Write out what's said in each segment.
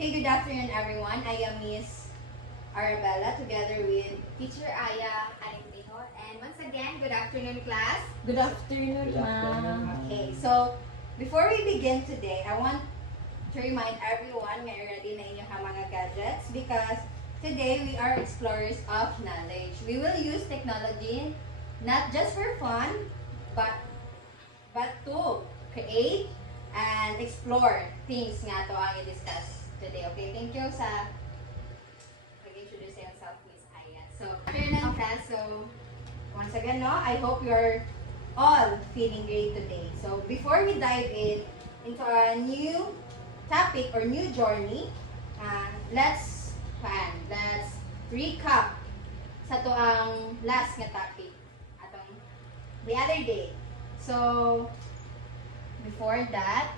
Hey, good afternoon, everyone. I am Miss Arabella together with Teacher Aya Alimpiho. And once again, good afternoon, class. Good afternoon, Good afternoon, ma'am. Okay, so before we begin today, I want to remind everyone na ready na inyong mga gadgets because today we are explorers of knowledge. We will use technology not just for fun, but to create and explore things nga to ang i-discuss today. Okay, thank you sa pag-introduce yourself, Miss Aya. So, afternoon class, so once again, no, I hope you're all feeling great today. So, before we dive into our new topic or new journey, let's recap sa to ang last nga topic atong the other day. So, before that,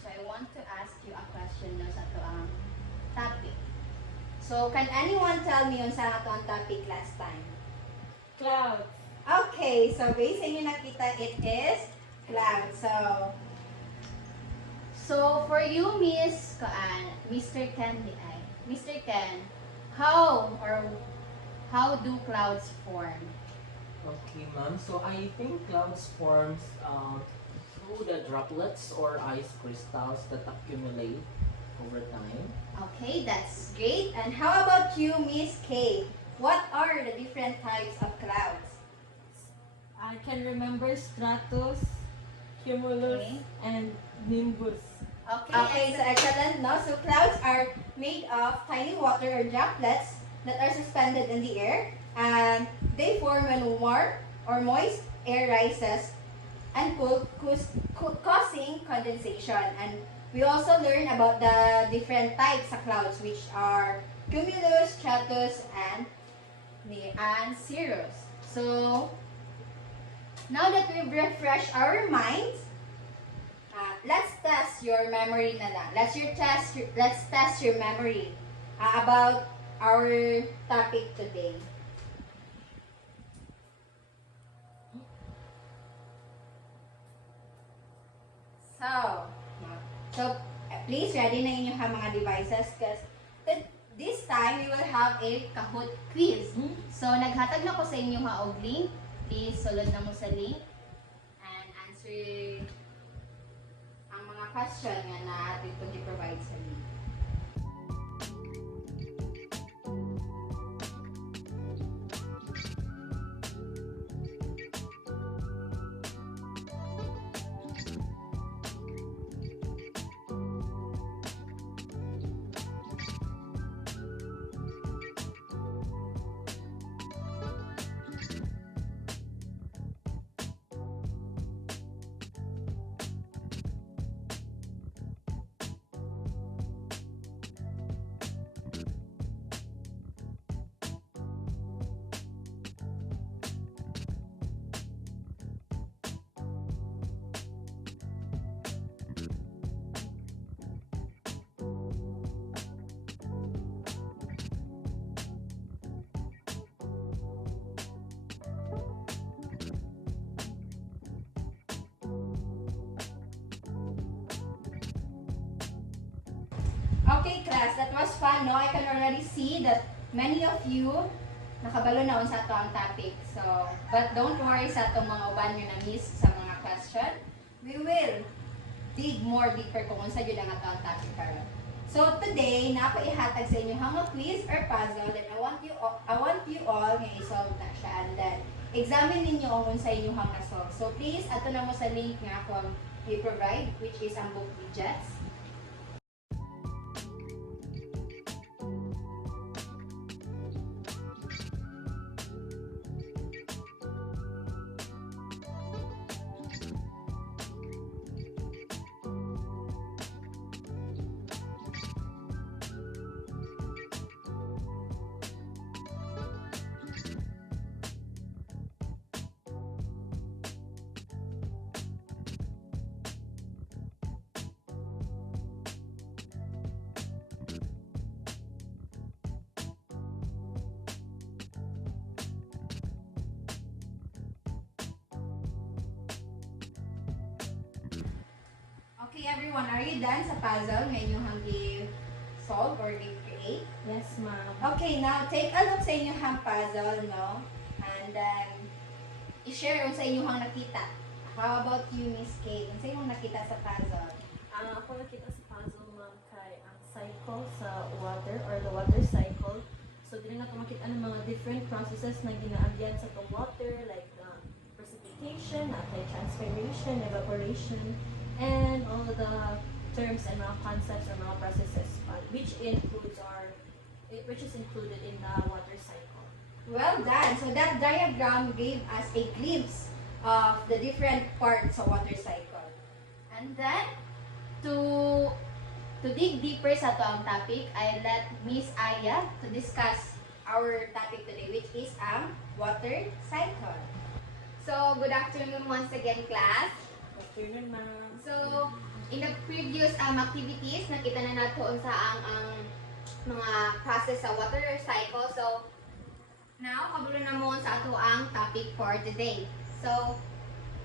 so I want to ask you a question no sa to ang topic. So, can anyone tell me on sa to ang topic last time? Clouds. Okay, so based sa inyo nakita, it is cloud. So for you, Mr. Ken, Mr. Ken, how do clouds form? Okay, ma'am. So I think clouds forms through the droplets or ice crystals that accumulate over time. Okay, that's great. And how about you, Miss Kay? What are the different types of clouds? I can remember stratus, cumulus, Okay. and nimbus. Okay, so excellent, no? So clouds are made of tiny water or droplets that are suspended in the air, and they form when warm or moist air rises and causing condensation. And we also learn about the different types of clouds, which are cumulus, stratus, and cirrus. So now that we've refreshed our minds, let's test your memory na lang. Let's test your memory about our topic today. So please ready na inyong mga devices because this time we will have a Kahoot quiz. So naghatag na ko sa inyo og link. Please sulod na mo sa link and answer ang mga question nga na atin po i-provide sa link. Okay, class, that was fun, no? I can already see that many of you nakabalo na sa ato ang topic. So, but don't worry sa atong mga uban nyo na-miss sa mga question. We will dig more deeper kung unsa yun ang ato ang topic karon. So, today, napaihatag sa inyo hanga quiz or puzzle that I want you all nga i-solve na siya. And then, examine ninyo kung unsa inyo hang na-solve. So, please, ato na mo sa link nga akong i-provide, which is ang book widgets. Okay, everyone, are you done sa puzzle nga inyong solve or create? Yes, ma'am. Okay, now take a look sa inyong puzzle, no? And then, i-share yung sa inyong nakita. How about you, Miss Kay? Ano sa inyong nakita sa puzzle? Ang ako nakita sa puzzle, ma'am, kay ang cycle sa water or the water cycle. So, dili na ito makita ng mga different processes na ginaagyan sa the water, like precipitation, transpiration, evaporation, and all the terms and mga concepts or mga processes which is included in the water cycle. Well done. So that diagram gave us a glimpse of the different parts of water cycle. And then, to dig deeper sa to ang topic, I let Miss Aya to discuss our topic today, which is ang water cycle. So, good afternoon once again, class. Afternoon, ma'am. So, in the previous activities, nakita na natin sa ang mga process sa water cycle. So, now, kabulo na mo sa ato ang topic for today. So,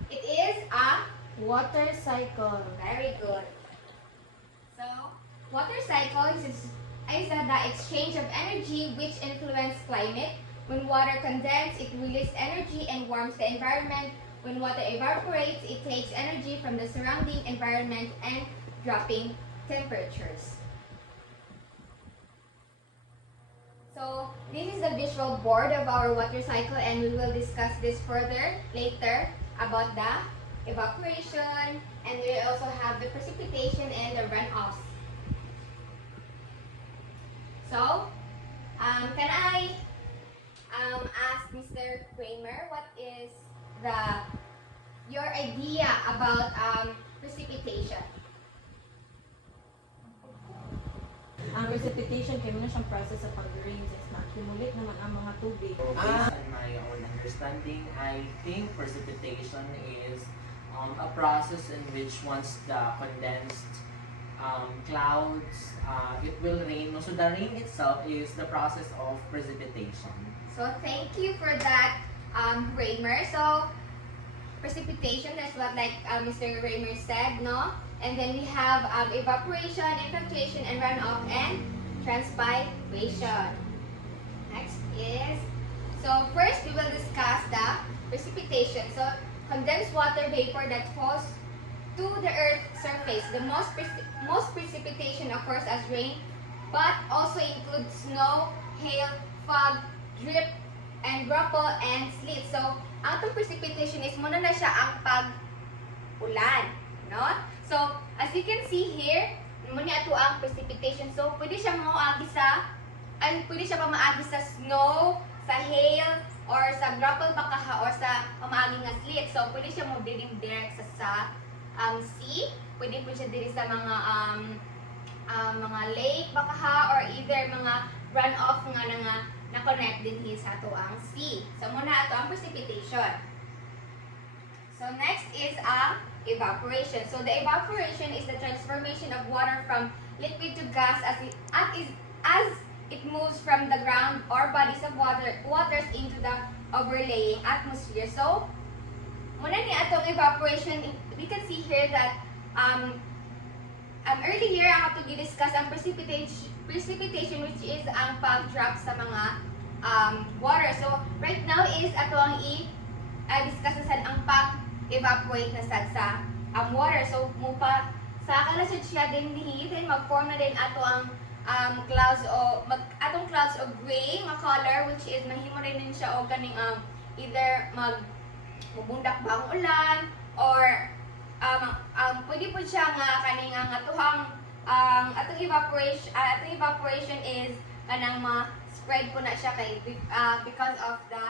it is a Water cycle. very good. So, water cycle is the exchange of energy which influence climate. When water condenses, it releases energy and warms the environment. When water evaporates, it takes energy from the surrounding environment and dropping temperatures. So, this is the visual board of our water cycle, and we will discuss this further later about the evaporation, and we also have the precipitation and the runoffs. So, can I ask Mr. Kramer, what is your idea about precipitation? Ang precipitation, kaya mo na siyang process sa pag-rain since na-accumulate naman ang mga tubig. Based on my own understanding, I think precipitation is a process in which once the condensed clouds, it will rain. So the rain itself is the process of precipitation. So thank you for that, Raymer. So precipitation, that's what Mr. Raymer said, no? And then we have evaporation, infiltration, and runoff, and transpiration. Next is, so first we will discuss the precipitation. So condensed water vapor that falls to the Earth's surface. The most precipitation occurs as rain, but also includes snow, hail, fog, drip, and graupel, and sleet. So, ang itong precipitation is muna na siya ang pag-ulan, no? So, as you can see here, muna ito ang precipitation. So, pwede siya pamaagi sa snow, sa hail, or sa graupel bakaha, or sa pamaagi nga sleet. So, pwede siya mo dilim direct sa sea. Pwede po siya diri sa mga lake bakaha, or either mga runoff nga na-connect din sa ato ang sea. So, muna ato ang precipitation. So, next is ang evaporation. So, the evaporation is the transformation of water from liquid to gas as it moves from the ground or bodies of waters into the overlaying atmosphere. So, muna ni atong evaporation, we can see here that earlier ang ato gi-discuss ang precipitation, which is ang pag-drop sa mga water. So, right now is ato ang i-discuss na ang pag-evaporate na sa water. So, sa kalasod siya din then mag-form na din ato ang clouds o clouds of gray nga color, which is mahimo rin din siya o ganing either magbundak ba ang ulan, or pwede po siya nga kaning nga tuhang atong evaporation is kanang ma-spread po na siya kay because of the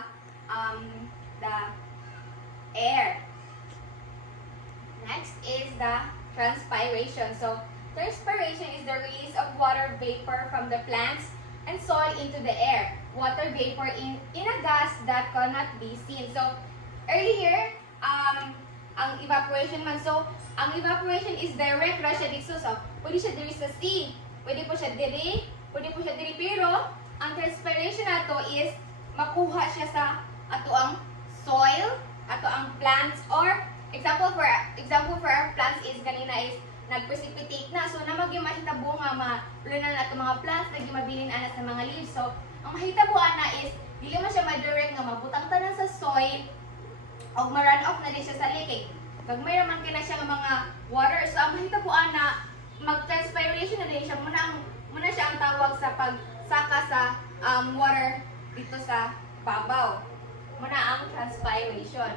air. Next is the transpiration. So, transpiration is the release of water vapor from the plants and soil into the air. Water vapor in a gas that cannot be seen. So, earlier, ang evaporation man. So, ang evaporation is direct ra siya dito. So, pwede siya diri sa sea. Pwede po siya diri. Pero, ang transpiration nato is makuha siya sa ato ang soil, ato ang plants, or example for our plants is kanina is nag-precipitate na. So, na maging mahitabo nga maulanan na itong mga plants, naging mabilin anas ng mga leaves. So, ang mahitabuan na is, dili man siya ma-direct nga mabutang tanan sa soil o ma-run off na din siya sa lake. Gagmay naman kina siya ng mga water. So, ang mahitabuan na mag-transpiration na din siya. Muna siya ang tawag sa pagsaka sa water dito sa babaw. Muna ang transpiration.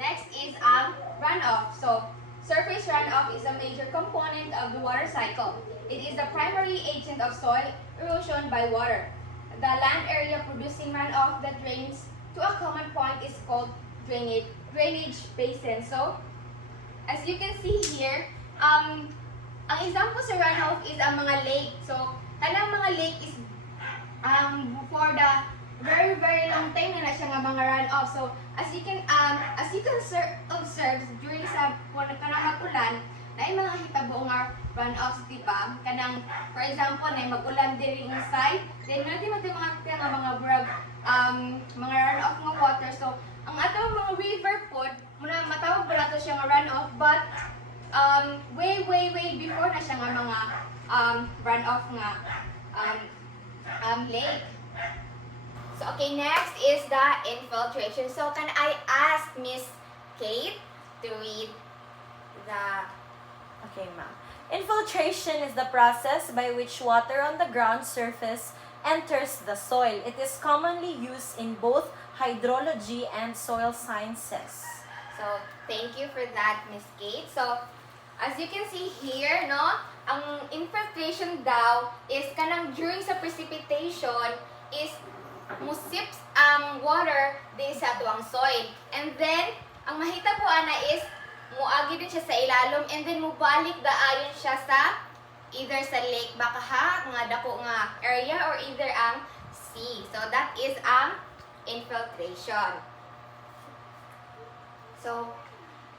Next is ang runoff. So, surface runoff is a major component of the water cycle. It is the primary agent of soil erosion by water. The land area producing runoff that drains to a common point is called drainage basin. So, as you can see here, ang example sa runoff is ang mga lake. So, kanang mga lake is for the very long time na siya nga mga runoff. So, as you can observe during sa kanang mag-ulan, na yung mga hitabo nga runoffs, diba? Kanang, for example, na mag-ulan diri inside, then natin mga brag, mga runoff nga water. So, ang atong mga river pod, muna matawag ba nato siya nga runoff, but way before na siya nga mga runoff nga lake. So, okay, next is the infiltration. So, can I ask Miss Kate to read the... Okay, ma'am. Infiltration is the process by which water on the ground surface enters the soil. It is commonly used in both hydrology and soil sciences. So, thank you for that, Miss Kate. So, as you can see here, no, ang infiltration daw is kanang during sa precipitation is musips ang water din sa tuwang soil. And then, ang mahitabuan na is muagi din siya sa ilalom and then mubalik daayon siya sa either sa lake baka mga dako nga area or either ang sea. So, that is ang infiltration. So,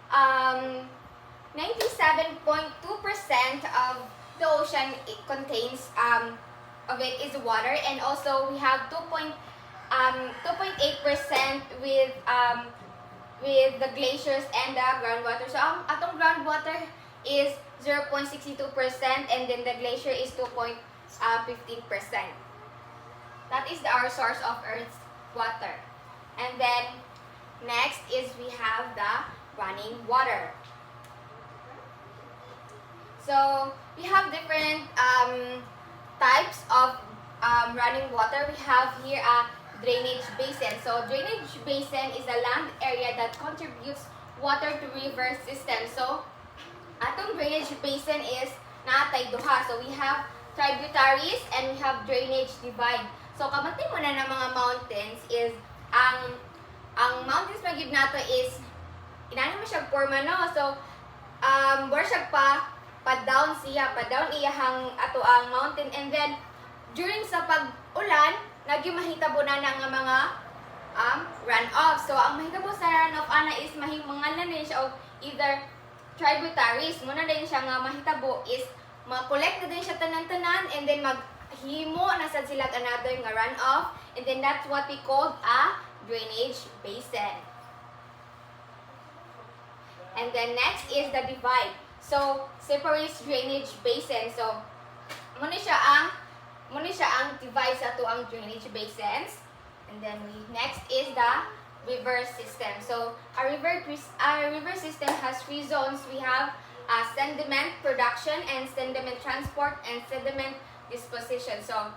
97.2% of the ocean contains of it is water, and also we have 2.8% with the glaciers and the groundwater. So atong groundwater is 0.62% and then the glacier is 2.15%. That is our source of Earth's water. And then next is we have the running water. So we have different types of running water. We have here a drainage basin. So drainage basin is a land area that contributes water to river system. So atong drainage basin is natay duha. So we have tributaries and we have drainage divide. So kamantin mo na ng mga mountains is ang mountains magid nato is inani mo siya forma, no? So more siya pa-down iyahang ato ang mountain, and then during sa pag-ulan nagyo mahitabo na nga mga runoff. So ang mahitabo sa runoff ana is mahimangalan din siya og either tributaries. Muna din siya nga mahitabo is ma-collect na din siya tanan-tanan and then maghimo na sad sila another nga runoff, and then that's what we call a drainage basin. And then next is the divide. So, separates drainage basin. So, muna siya ang divide sa to ang drainage basins. And then next is the river system. So, our river system has three zones. We have sediment production and sediment transport and sediment disposition. So,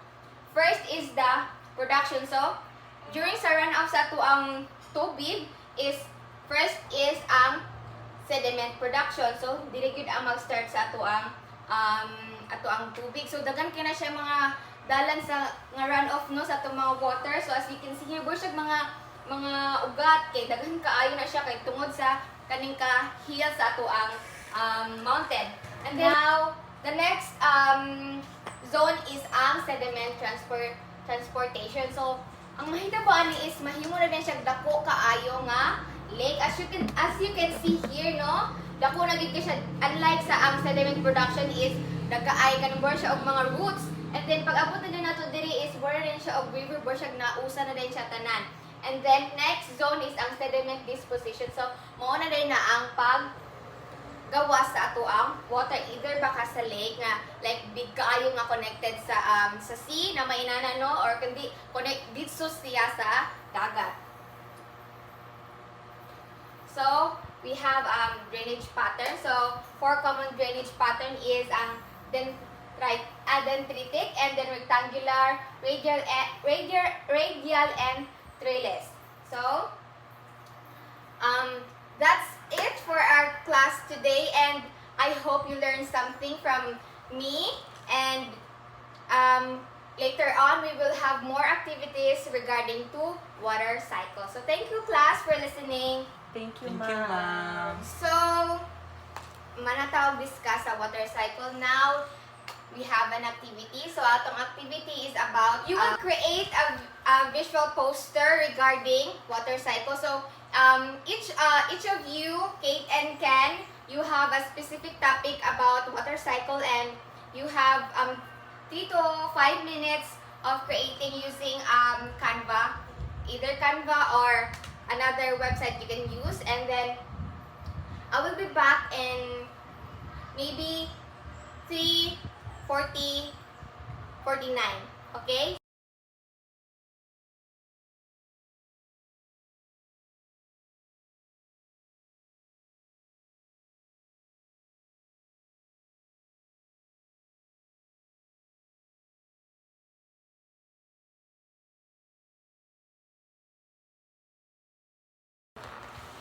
first is the production. So, during sa runoff sa to ang tubig is first is ang sediment production. So, dili gyud ang mag-start sa ato ang tubig. So, daghan kina siya mga dalan sa nga runoff, no, sa ato mga water. So, as you can see here, bursag mga ugat kay daghan kaayo na siya kay tungod sa kaning ka hill sa ato ang mountain. And then now, the next zone is ang sediment transportation. So, ang mahitabo ni is mahimo na din siya dako kaayo nga lake. As you can see here, no, dako na gid siya, unlike sa ang sediment production is nagkaay kanang siya og mga roots, and then pag abot na din nato diri is wala din siya og river siya nausa na din siya tanan. And then next zone is ang sediment disposition. So mao na din na ang gawas sa ato ang water, either baka sa lake nga like big kaayo nga connected sa sea na mainana no, or kundi connect dito siya sa dagat. So we have drainage pattern. So four common drainage pattern is dendritic, and then rectangular, radial and trellis. So that's it for our class today, and I hope you learned something from me, and later on we will have more activities regarding to water cycle. So thank you class for listening. Thank you, Thank you, ma'am. So manatawag discuss sa water cycle. Now we have an activity. So atong activity is about you will create a visual poster regarding water cycle. So each of you, Kate and Ken, you have a specific topic about water cycle, and you have 3 to 5 minutes of creating using Canva, either Canva or another website you can use. And then I will be back in maybe 3:49. Okay?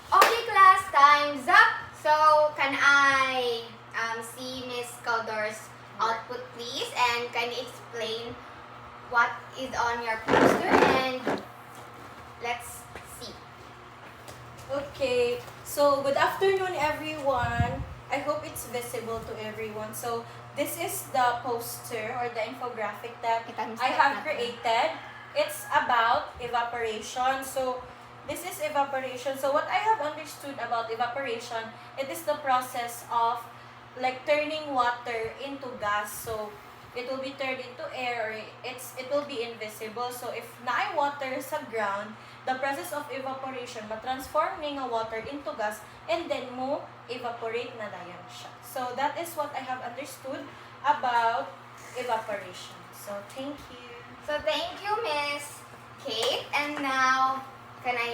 Okay, class, time's up. So, can I see Miss Caldor's output, please? And can you explain what is on your poster? And let's see. Okay, so good afternoon everyone. I hope it's visible to everyone. So this is the poster or the infographic that I have created. It's about evaporation. So this is evaporation. So what I have understood about evaporation, it is the process of like turning water into gas. So it will be turned into air, or it will be invisible. So if naay water sa ground, the process of evaporation ma-transform ni nga water into gas, and then mo evaporate na dayon siya. So that is what I have understood about evaporation. So thank you. So, thank you, Miss Kate. And now, can I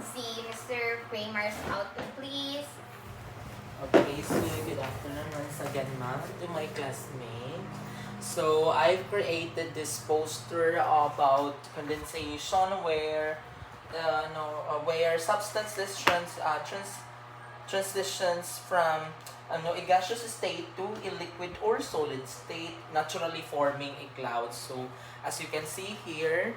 see Mr. Kramer's output, please? Okay, so good afternoon once again, ma'am, to my classmate. So I've created this poster about condensation where where substances transitions from a gaseous state to a liquid or solid state, naturally forming a cloud. So as you can see here,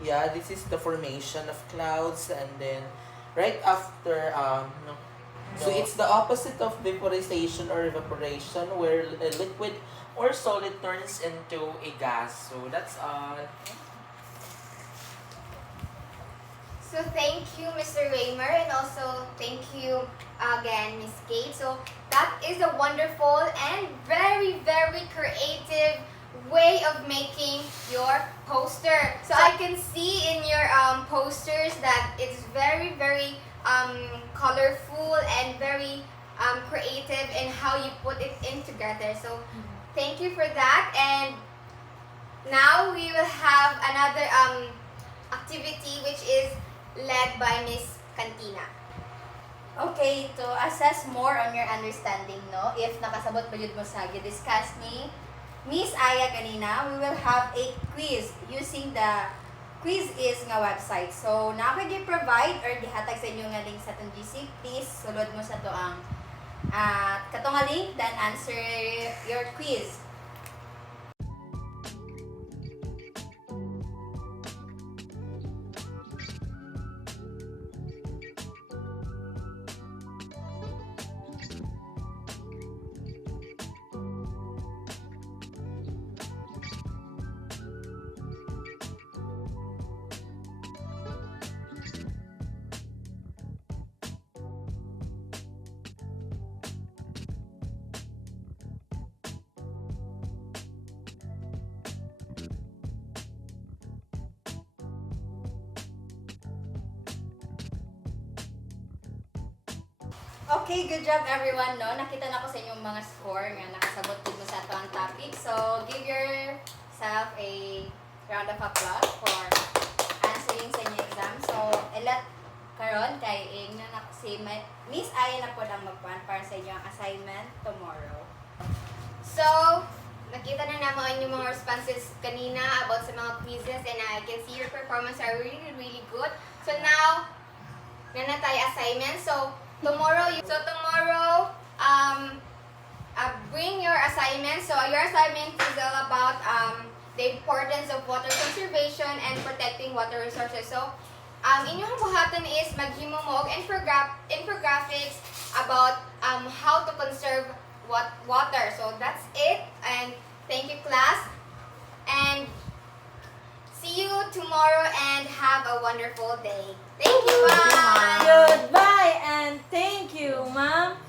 yeah, this is the formation of clouds, and then right after so it's the opposite of vaporization or evaporation, where a liquid or solid turns into a gas. So that's all. So, thank you, Mr. Raymer, and also thank you again, Miss Kate. So, that is a wonderful and very, very creative way of making your poster. So, I can see in your posters that it's very, very colorful and very creative in how you put it in together. So, thank you for that. And now we will have another activity, which is led by Miss Cantina. Okay, to assess more on your understanding, no, if nakasabot ba yun mo sa discuss ni Miss Aya kanina, we will have a quiz using the quiz is nga website. So, na ako provide or dihatag sa inyo nga link sa itong GC. Please, sulod mo sa to ang katong nga link, then answer your quiz. Okay, good job everyone, no? Nakita na ko sa inyong mga score nga nakasabot din mo sa ito ang topic. So, give yourself a round of applause for answering sa inyong exam. So, elat karon kay ing na si Miss Aya na po ang magpan para sa inyong assignment tomorrow. So, nakita na naman yung mga responses kanina about sa mga quizzes and I can see your performance are really, really good. So now, na tayo assignment. So, tomorrow, bring your assignment. So, your assignment is all about the importance of water conservation and protecting water resources. So, inyong buhatan is maghimo mo og infographics about how to conserve water. So, that's it. And thank you, class. And see you tomorrow and have a wonderful day. Thank you. Bye. Goodbye and thank you, ma'am.